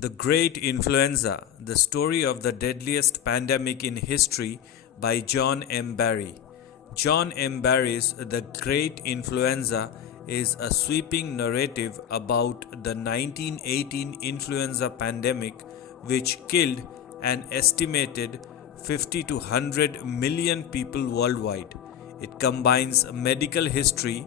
The Great Influenza, the story of the deadliest pandemic in history by John M. Barry. John M. Barry's The Great Influenza is a sweeping narrative about the 1918 influenza pandemic which killed an estimated 50 to 100 million people worldwide. It combines medical history,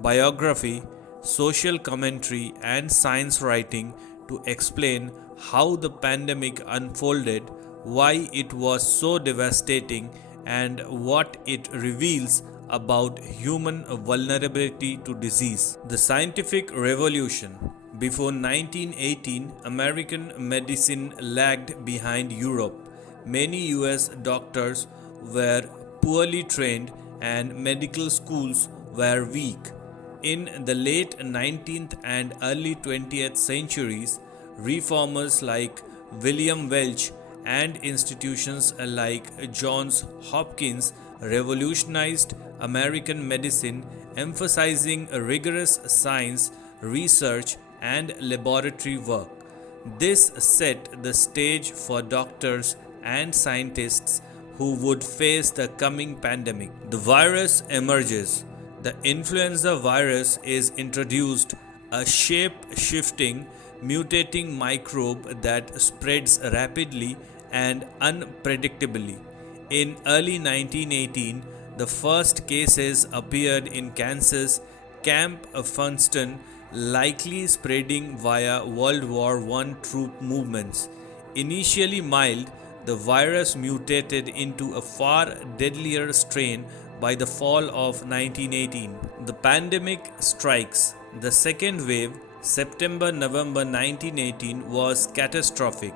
biography, social commentary, and science writing to explain how the pandemic unfolded, why it was so devastating, and what it reveals about human vulnerability to disease. The scientific revolution. Before 1918, American medicine lagged behind Europe. Many US doctors were poorly trained and medical schools were weak. In the late 19th and early 20th centuries, reformers like William Welch and institutions like Johns Hopkins revolutionized American medicine, emphasizing rigorous science, research, and laboratory work. This set the stage for doctors and scientists who would face the coming pandemic. The virus emerges. The influenza virus is introduced, a shape-shifting, mutating microbe that spreads rapidly and unpredictably. In early 1918, the first cases appeared in Kansas, Camp Funston, likely spreading via World War I troop movements. Initially mild, the virus mutated into a far deadlier strain by the fall of 1918. The pandemic strikes. The second wave, September-November 1918, was catastrophic.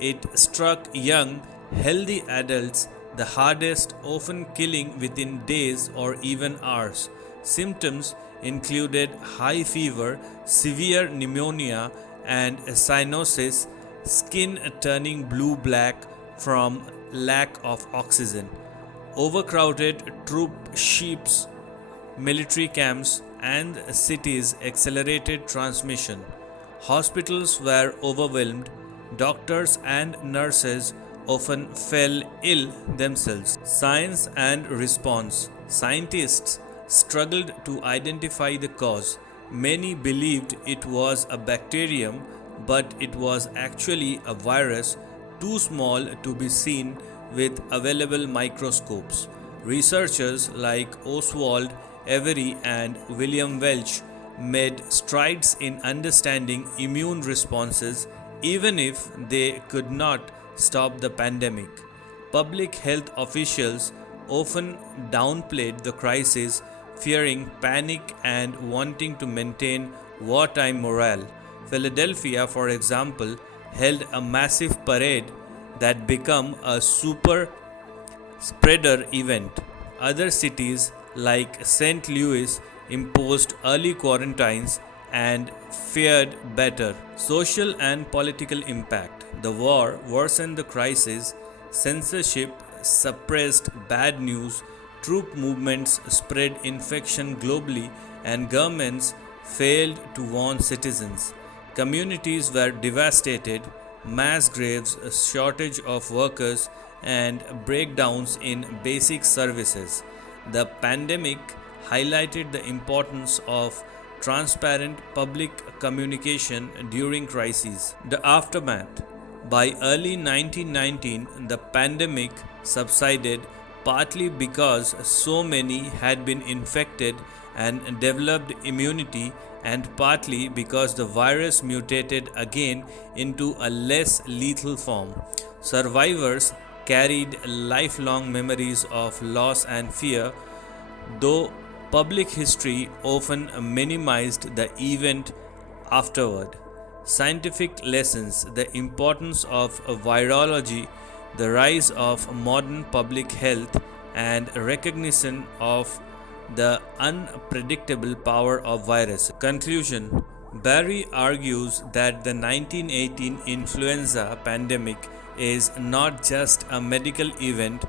It struck young, healthy adults the hardest, often killing within days or even hours. Symptoms included high fever, severe pneumonia, and cyanosis, skin turning blue-black from lack of oxygen. Overcrowded troop ships, military camps, and cities accelerated transmission. Hospitals were overwhelmed. Doctors and nurses often fell ill themselves. Science and response. Scientists struggled to identify the cause. Many believed it was a bacterium, but it was actually a virus too small to be seen with available microscopes. Researchers like Oswald Avery and William Welch made strides in understanding immune responses, even if they could not stop the pandemic. Public health officials often downplayed the crisis, fearing panic and wanting to maintain wartime morale. Philadelphia, for example, held a massive parade that became a super spreader event. Other cities like St. Louis imposed early quarantines and fared better. Social and political impact. The war worsened the crisis. Censorship suppressed bad news. Troop movements spread infection globally, and governments failed to warn citizens. Communities were devastated. Mass graves, a shortage of workers, and breakdowns in basic services. The pandemic highlighted the importance of transparent public communication during crises. The aftermath. By early 1919, the pandemic subsided, partly because so many had been infected and developed immunity, and partly because the virus mutated again into a less lethal form. Survivors carried lifelong memories of loss and fear, though public history often minimized the event afterward. Scientific lessons. The importance of virology, the rise of modern public health, and recognition of the unpredictable power of viruses. Conclusion. Barry argues that the 1918 influenza pandemic is not just a medical event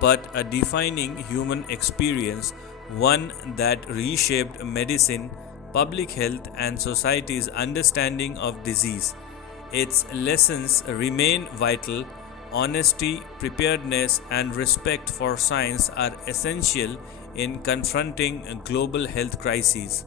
but a defining human experience, one that reshaped medicine, public health, and society's understanding of disease. its lessons remain vital. Honesty, preparedness, and respect for science are essential in confronting global health crises.